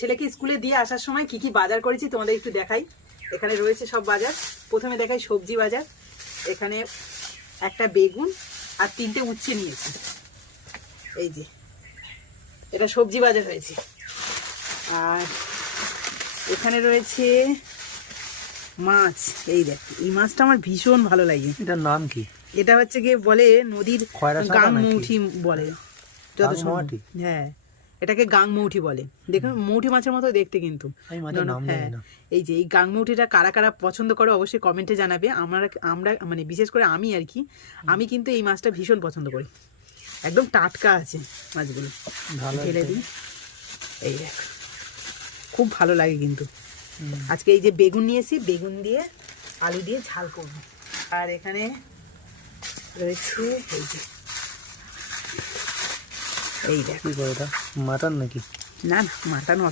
ছেলেকে স্কুলে দিয়ে আসার সময় কি কি বাজার করেছি তোমাদের একটু দেখাই। এখানে রয়েছে সব বাজার। প্রথমে দেখাই সবজি বাজার। এখানে একটা বেগুন আর 3টে উচ্ছে নিয়েছি। এই যে এটা সবজি বাজার হয়েছে। আর এখানে রয়েছে মাছ। এই দেখ, এই মাছটা আমার ভীষণ ভালো লাগে। এটার নাম কি? এটা হচ্ছে গিয়ে বলে নদীর গাংমৌঠি বলে যত গাংমৌঠি? হ্যাঁ, এটাকে গাংমৌঠি বলে। দেখুন মৌঠি মাছের মতো দেখতে কিন্তু। হ্যাঁ, এই যে এই গাংমৌঠিটা কারা কারা পছন্দ করে অবশ্যই কমেন্টে জানাবে। আমরা মানে বিশেষ করে আমি আর কি, আমি কিন্তু এই মাছটা ভীষণ পছন্দ করি। একদম টাটকা আছে মাছগুলো। ঢেলে দিই। এই দেখ, খুব ভালো লাগে কিন্তু। আজকে এই যে বেগুন নিয়েছি, বেগুন দিয়ে আলু দিয়ে ঝাল করব। আর এখানে রয়েছে এই যে, এই দেখ, মাটন নাকি? না না, মাটন অত